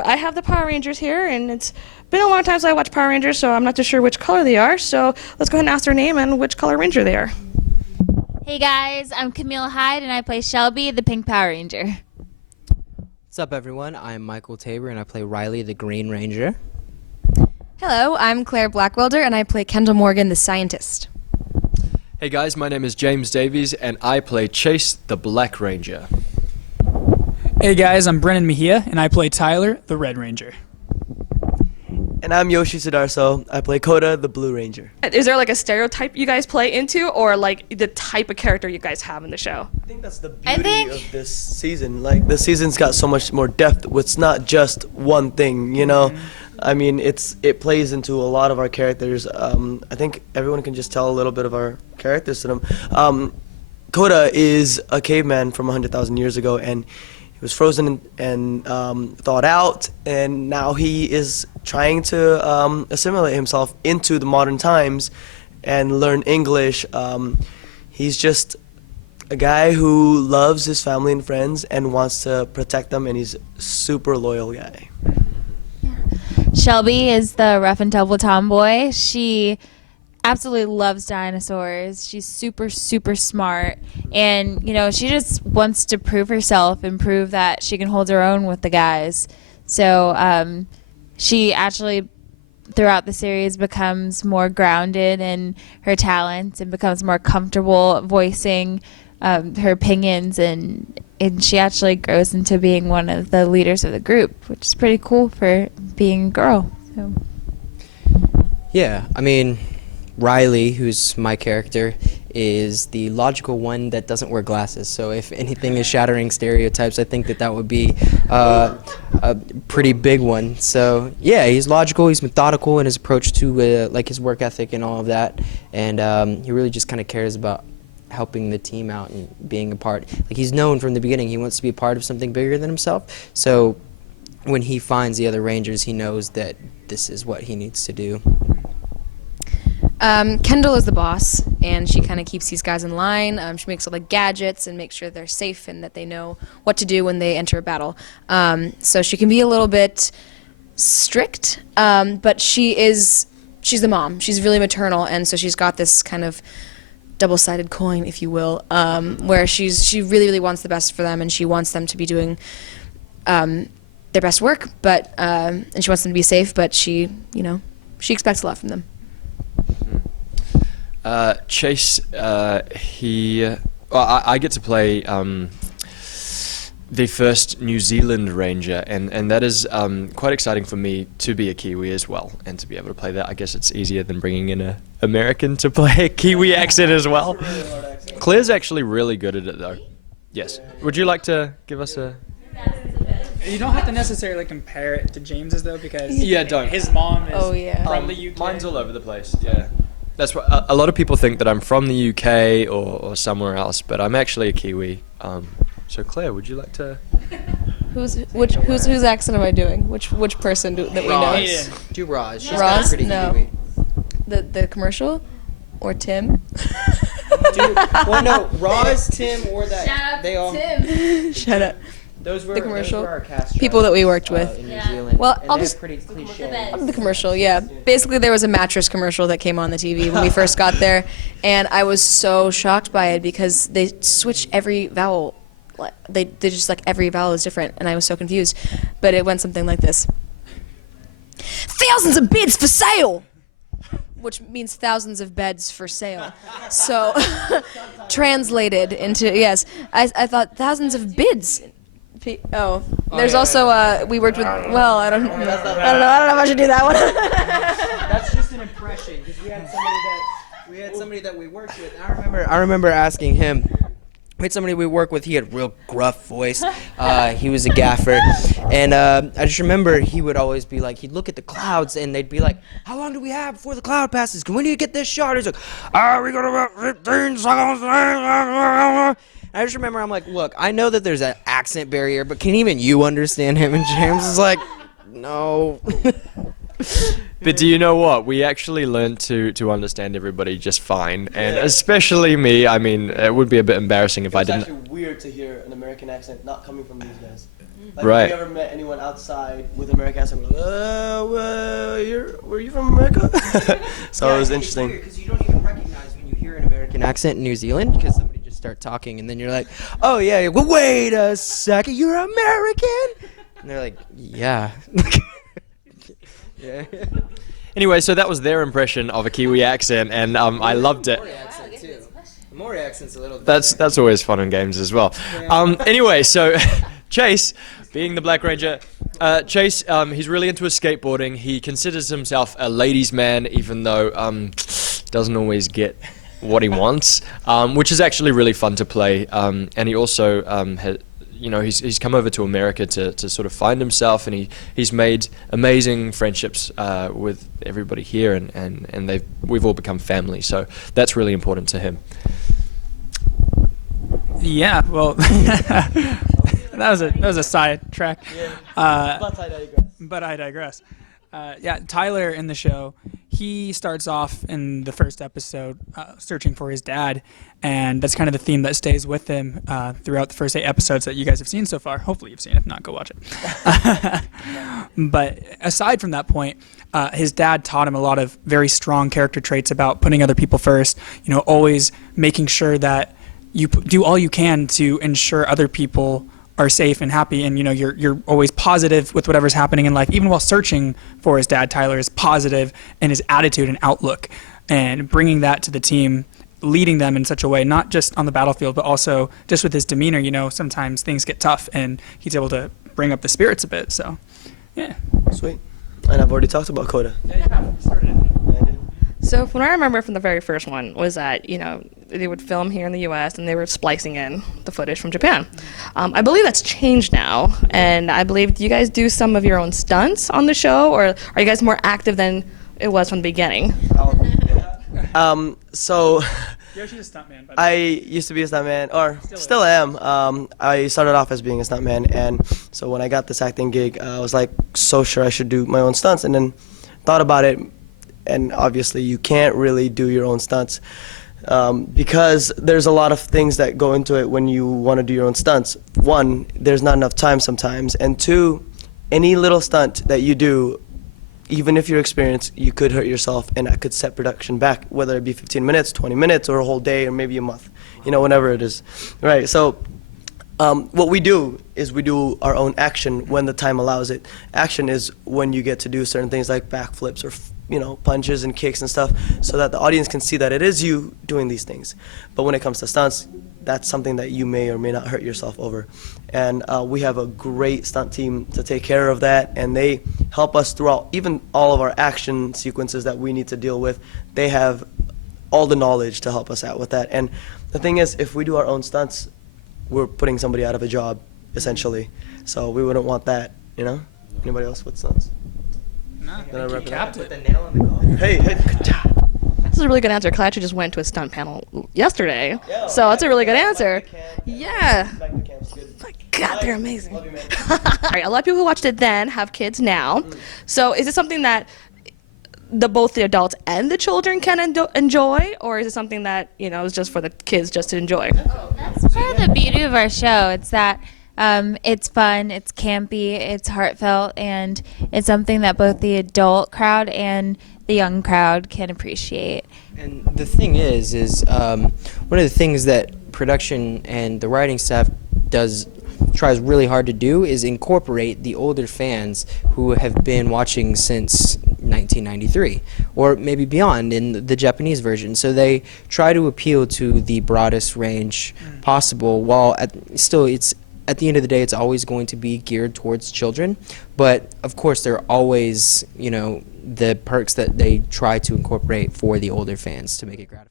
So I have the Power Rangers here, and it's been a long time since I watched Power Rangers, so I'm not too sure which color they are. So let's go ahead and ask their name and which color Ranger they are. Hey guys, I'm Camille Hyde and I play Shelby, the Pink Power Ranger. What's up, everyone? I'm Michael Tabor and I play Riley, the Green Ranger. Hello, I'm Claire Blackwelder and I play Kendall Morgan, the Scientist. Hey guys, my name is James Davies and I play Chase, the Black Ranger. Hey guys, I'm Brennan Mejia and I play Tyler, the Red Ranger. And I'm Yoshi Sudarso. I play Coda, the Blue Ranger. Is there like a stereotype you guys play into, or like the type of character you guys have in the show? I think that's the beauty of this season. Like, the season's got so much more depth. It's not just one thing, you know? I mean, it plays into a lot of our characters. I think everyone can just tell a little bit of our characters to them. Coda is a caveman from 100,000 years ago, and he was frozen and thawed out, and now he is trying to assimilate himself into the modern times and learn English. He's just a guy who loves his family and friends and wants to protect them, and he's a super loyal guy. Shelby is the rough and tumble tomboy. She absolutely loves dinosaurs. She's super, super smart. And, you know, she just wants to prove herself and prove that she can hold her own with the guys. So she actually, throughout the series, becomes more grounded in her talents and becomes more comfortable voicing her opinions. And she actually grows into being one of the leaders of the group, which is pretty cool for being a girl. So. Yeah, I mean, Riley, who's my character, is the logical one that doesn't wear glasses. So if anything is shattering stereotypes, I think that would be a pretty big one. So yeah, he's logical, he's methodical in his approach to like his work ethic and all of that. And he really just kind of cares about helping the team out and being a part. Like, he's known from the beginning he wants to be a part of something bigger than himself. So when he finds the other Rangers, he knows that this is what he needs to do. Kendall is the boss, and she kind of keeps these guys in line. She makes all the gadgets and makes sure they're safe and that they know what to do when they enter a battle. So she can be a little bit strict, but she's the mom. She's really maternal, and so she's got this kind of double-sided coin, if you will, where she really, really wants the best for them, and she wants them to be doing their best work, but and she wants them to be safe, but she expects a lot from them. Chase, I get to play the first New Zealand Ranger, and that is quite exciting for me to be a Kiwi as well, and to be able to play that. I guess it's easier than bringing in an American to play a Kiwi accent as well. Claire's actually really good at it, though. Yes. Would you like to give us a... You don't have to necessarily compare it to James's, though, because don't. his mom is from the UK. Mine's all over the place, yeah. That's what a lot of people think, that I'm from the UK or somewhere else, but I'm actually a Kiwi. So Claire, would you like to? Whose accent am I doing? Which person that we know? Roz. Do Roz. She's Roz? pretty No. Kiwi. The commercial, or Tim? Well, no, Roz, Tim, or that. Shout out they all. Tim. Shut up. Those were The commercial? Those were our cast People that we worked jobs, with. in New Yeah. Zealand. Well, and I'll they're just- pretty cliche. The commercial, yeah. Basically, there was a mattress commercial that came on the TV when we first got there, and I was so shocked by it because they switched every vowel. They just, like, every vowel is different, and I was so confused. But it went something like this: thousands of bids for sale, which means thousands of beds for sale. So, translated into, yes, I thought thousands of bids. There's also we worked with. Well, I don't know if I should do that one. That's just an impression, because we had somebody that we worked with. I remember asking him. We had somebody we worked with. He had a real gruff voice. He was a gaffer, and I just remember he would always be like, he'd look at the clouds, and they'd be like, "How long do we have before the cloud passes? When do you get this shot?" He's like, "We got about 15 seconds." I just remember, I'm like, look, I know that there's an accent barrier, but can even you understand him? And James is like, no. But do you know what? We actually learned to understand everybody just fine, and especially me. I mean, it would be a bit embarrassing if I didn't. It's actually weird to hear an American accent not coming from these guys. Like, Right. Have you ever met anyone outside with an American accent? Like, were you from America? So it was interesting. Because you don't even recognize when you hear an American accent in New Zealand because somebody just start talking and then you're like, oh yeah, well, wait a second, you're American? And they're like, yeah. Yeah. Anyway, so that was their impression of a Kiwi accent, and I loved it. The Maori accent's a little. That's always fun in games as well. Anyway, so Chase, being the Black Ranger, Chase, he's really into his skateboarding. He considers himself a ladies' man, even though doesn't always get what he wants, which is actually really fun to play. And he also he's come over to America to sort of find himself, and he's made amazing friendships with everybody here, and we've all become family. So that's really important to him. Yeah, well, that was a side track. But I digress. Yeah, Tyler in the show, he starts off in the first episode searching for his dad, and that's kind of the theme that stays with him throughout the first 8 episodes that you guys have seen so far. Hopefully you've seen it. If not, go watch it. But aside from that point, his dad taught him a lot of very strong character traits about putting other people first, always making sure that you do all you can to ensure other people are safe and happy, and you're always positive with whatever's happening in life. Even while searching for his dad, Tyler is positive in his attitude and outlook, and bringing that to the team, leading them in such a way, not just on the battlefield, but also just with his demeanor. Sometimes things get tough, and he's able to bring up the spirits a bit. So, yeah. Sweet. And I've already talked about Coda. Yeah, started it. Yeah, I did. So from what I remember from the very first one was that, they would film here in the U.S. and they were splicing in the footage from Japan. I believe that's changed now, and I believe you guys do some of your own stunts on the show, or are you guys more active than it was from the beginning? So You're actually a stuntman, by the I way. used to be a stuntman, or still am. I started off as being a stuntman, and so when I got this acting gig, I was like so sure I should do my own stunts, and then thought about it, and obviously you can't really do your own stunts because there's a lot of things that go into it when you want to do your own stunts. One, there's not enough time sometimes, and two, any little stunt that you do, even if you're experienced, you could hurt yourself, and that could set production back, whether it be 15 minutes, 20 minutes, or a whole day, or maybe a month, whenever it is. Right, so what we do is we do our own action when the time allows it. Action is when you get to do certain things like backflips or punches and kicks and stuff, so that the audience can see that it is you doing these things. But when it comes to stunts, that's something that you may or may not hurt yourself over. And we have a great stunt team to take care of that, and they help us throughout even all of our action sequences that we need to deal with. They have all the knowledge to help us out with that. And the thing is, if we do our own stunts, we're putting somebody out of a job, essentially. So we wouldn't want that, Anybody else with stunts? No, Then I you wrap it capped up. it. the nail on the coffin. Hey, good job. This is a really good answer, because I actually just went to a stunt panel yesterday, so that's a really good answer. Yeah. Back to camp's good. My God, they're amazing. Love you, man. All right, a lot of people who watched it then have kids now. So is it something that both the adults and the children can enjoy, or is it something that is just for the kids just to enjoy? That's part of the beauty of our show. It's that it's fun, it's campy, it's heartfelt, and it's something that both the adult crowd and the young crowd can appreciate. And the thing is one of the things that production and the writing staff tries really hard to do is incorporate the older fans who have been watching since 1993 or maybe beyond in the Japanese version. So they try to appeal to the broadest range possible, while still it's at the end of the day it's always going to be geared towards children. But of course there are always the perks that they try to incorporate for the older fans to make it gratifying.